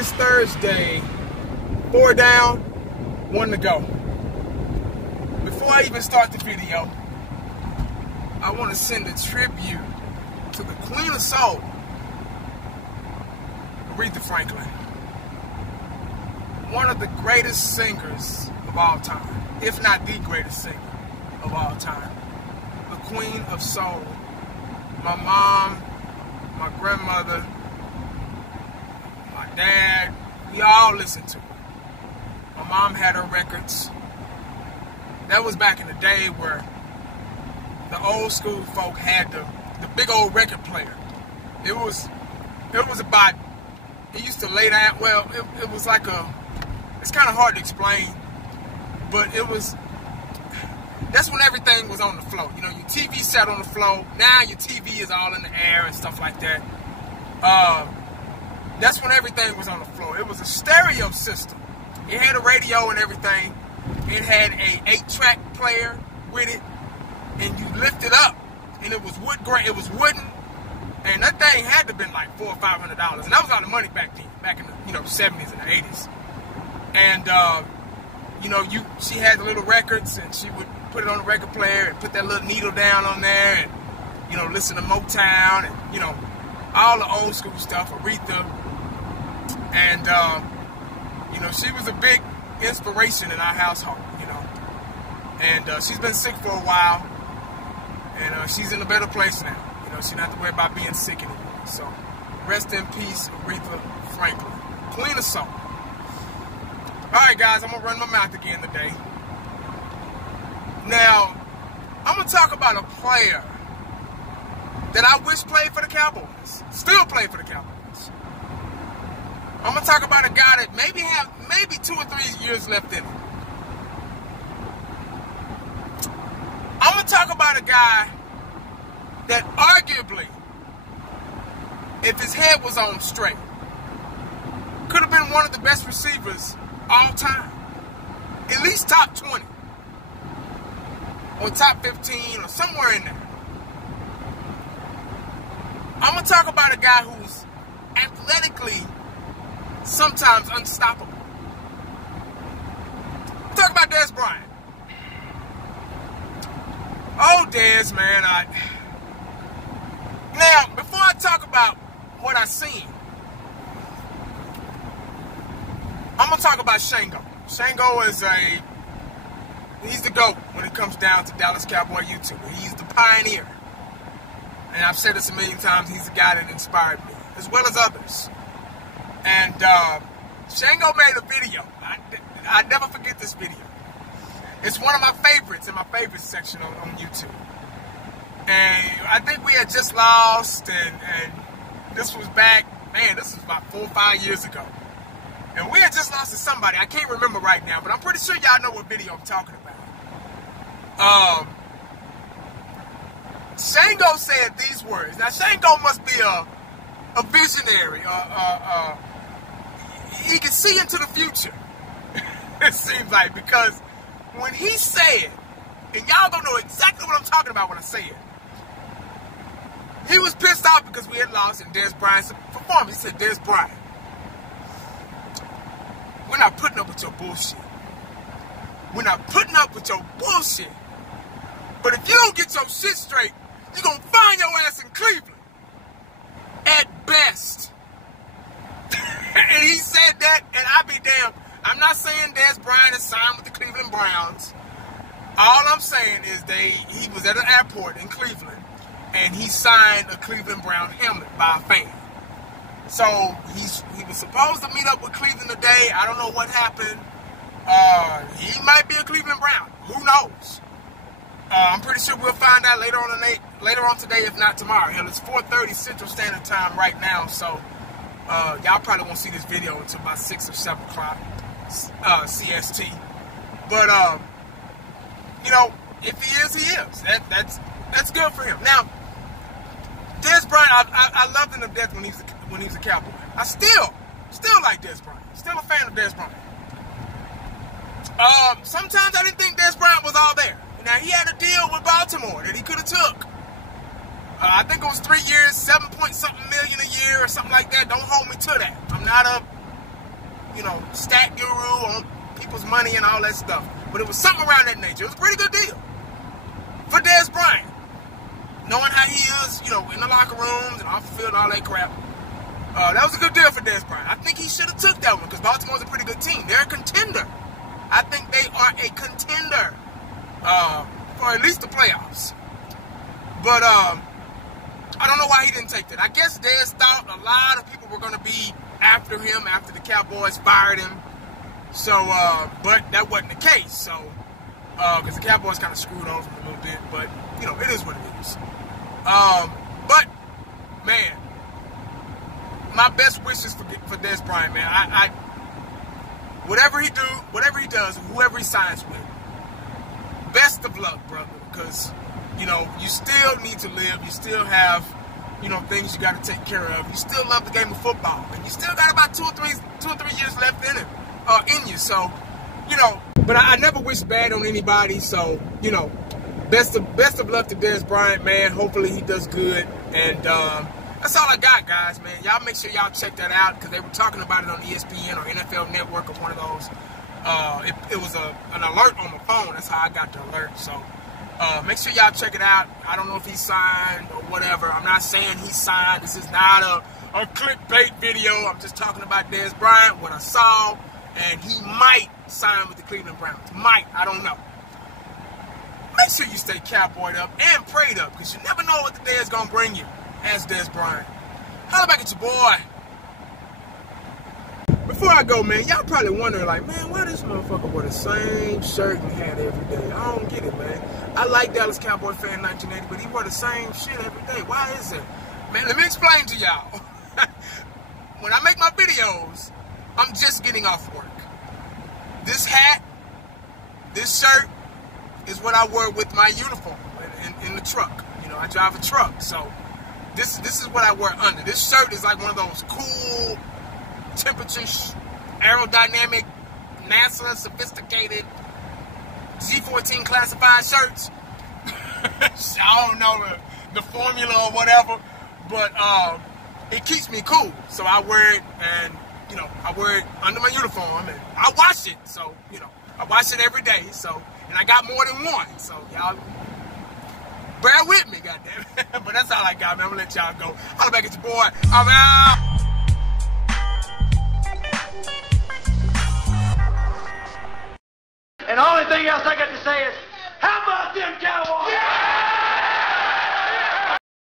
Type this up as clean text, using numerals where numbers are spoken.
It's Thursday, 4 down, 1 to go. Before I even start the video, I want to send a tribute to the Queen of Soul, Aretha Franklin. One of the greatest singers of all time, if not the greatest singer of all time. The Queen of Soul. My mom, my grandmother, my dad, we all listened to her. My mom had her records. That was back in the day where the old school folk had the big old record player. It was about, it used to lay down, well, it was like it's kind of hard to explain, but that's when everything was on the floor. You know, your TV sat on the floor. Now your TV is all in the air and stuff like that. That's when everything was on the floor. It was a stereo system. It had a radio and everything. It had a 8-track player with it, and you lift it up, and it was wood grain. It was wooden, and that thing had to have been like $400 or $500, and that was a lot of money back then, back in the 70s and the 80s. And she had the little records, and she would put it on the record player and put that little needle down on there, and listen to Motown and all the old school stuff, Aretha, and she was a big inspiration in our household, and she's been sick for a while, and she's in a better place now. She don't have to worry about being sick anymore. So rest in peace, Aretha Franklin, Queen of Soul. Alright guys, I'm gonna run my mouth again today. Now, I'm gonna talk about a player that I wish played for the Cowboys, still play for the Cowboys. I'm gonna talk about a guy that maybe 2 or 3 years left in him. I'm gonna talk about a guy that arguably, if his head was on straight, could have been one of the best receivers all time. At least top 20. Or top 15 or somewhere in there. I'm going to talk about a guy who's athletically sometimes unstoppable. I'm talking about Dez Bryant. Oh, Dez, man. Now, before I talk about what I've seen, I'm going to talk about Shango. Shango is he's the GOAT when it comes down to Dallas Cowboy YouTuber. He's the pioneer. And I've said this a million times, he's the guy that inspired me, as well as others. And Shango made a video. I never forget this video. It's one of my favorites in my favorites section on YouTube. And I think we had just lost, and this was back, man, this was about 4 or 5 years ago. And we had just lost to somebody. I can't remember right now, but I'm pretty sure y'all know what video I'm talking about. Shango said these words. Now, Shango must be a visionary. He can see into the future, it seems like, because when he said, and y'all don't know exactly what I'm talking about when I say it, he was pissed off because we had lost in Dez Bryant's performance. He said, Dez Bryant, we're not putting up with your bullshit. We're not putting up with your bullshit. But if you don't get your shit straight, you're going to find your ass in Cleveland. At best. And he said that, and I be damned. I'm not saying Dez Bryant is signed with the Cleveland Browns. All I'm saying is he was at an airport in Cleveland, and he signed a Cleveland Brown helmet by a fan. So he was supposed to meet up with Cleveland today. I don't know what happened. He might be a Cleveland Brown. Who knows? I'm pretty sure we'll find out later on today, if not tomorrow. Hell, it's 4:30 Central Standard Time right now, so y'all probably won't see this video until about 6 or 7 o'clock CST. But if he is, he is. That's good for him. Now, Dez Bryant, I loved him to death when he was a Cowboy. I still like Dez Bryant. Still a fan of Dez Bryant. Sometimes I didn't think Dez Bryant was all there. Now, he had a deal with Baltimore that he could have took. I think it was 3 years, 7 point something million a year or something like that. Don't hold me to that. I'm not a stat guru on people's money and all that stuff. But it was something around that nature. It was a pretty good deal for Dez Bryant. Knowing how he is, in the locker rooms and off the field and all that crap. That was a good deal for Dez Bryant. I think he should have took that one because Baltimore's a pretty good team. They're a contender. I think they are a contender for at least the playoffs. But I don't know why he didn't take that. I guess Dez thought a lot of people were going to be after him after the Cowboys fired him. So, but that wasn't the case. So, because the Cowboys kind of screwed over him a little bit. But, it is what it is. But, man, my best wishes for Dez Bryant, man. Whatever he does, whoever he signs with, best of luck, brother. Because, you still need to live. You still have, things you got to take care of. You still love the game of football. And you still got about 2 or 3 years left in you. So, but I never wish bad on anybody. So, best of luck to Dez Bryant, man. Hopefully he does good. And that's all I got, guys, man. Y'all make sure y'all check that out because they were talking about it on ESPN or NFL Network or one of those. It was an alert on my phone. That's how I got the alert. So make sure y'all check it out. I don't know if he signed or whatever. I'm not saying he signed. This is not a clickbait video. I'm just talking about Dez Bryant, what I saw, and he might sign with the Cleveland Browns. Might. I don't know. Make sure you stay cowboyed up and prayed up because you never know what the day is going to bring you. As Dez Bryant. Holla back at your boy. Before I go, man, y'all probably wondering, like, man, why this motherfucker wear the same shirt he had every day? I don't get it, man. I like Dallas Cowboy fan 1980, but he wore the same shit every day. Why is it? Man, let me explain to y'all. When I make my videos, I'm just getting off work. This hat, this shirt is what I wear with my uniform in the truck. I drive a truck, so this is what I wear under. This shirt is like one of those cool, temperature, aerodynamic, NASA sophisticated G14 classified shirts. I don't know the formula or whatever, but it keeps me cool. So I wear it, and I wear it under my uniform, and I wash it. So I wash it every day. So, and I got more than one. So y'all bear with me, goddamn. But that's all I got, man. I'm gonna let y'all go. Holla back at your boy. I'm out. And the only thing else I got to say is, how about them Cowboys?